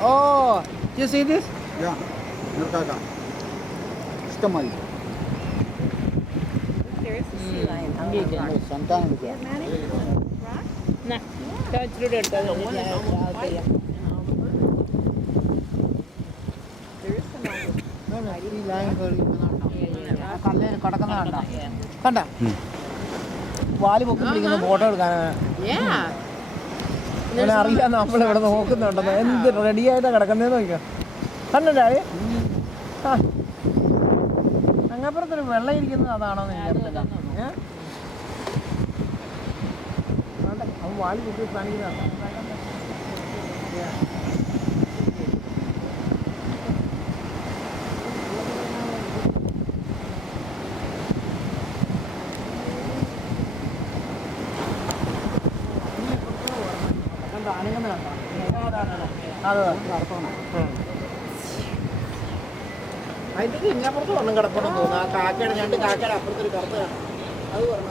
Oh, you see this? Yeah, ഇഷ്ടമായി. കല്ലേൽ കിടക്കുന്ന കണ്ട വാല് പൊക്കി പിടിക്കുന്ന ഫോട്ടോ എടുക്കാനാണ്. അങ്ങനെ അറിയാം നമ്മളിവിടെ നോക്കുന്നുണ്ടെന്ന്. എന്ത് റെഡിയായിട്ടാ കിടക്കുന്നതെന്ന് നോക്കാം. കണ്ടേ അങ്ങപ്പുറത്തൊരു വെള്ളം ഇരിക്കുന്നത് അതാണോന്ന് എനിക്കറിയില്ല. അവൻ വാല് പൊക്കി കാണിക്കുന്നതാണ്. അതിൻ്റെ ഇങ്ങപ്പുറത്ത് വെള്ളം കിടപ്പണമെന്ന് തോന്നുന്നു. ആ കാക്കയുടെ രണ്ട് കാക്കയുടെ അപ്പുറത്തൊരു കറുത്ത അത് പറഞ്ഞു.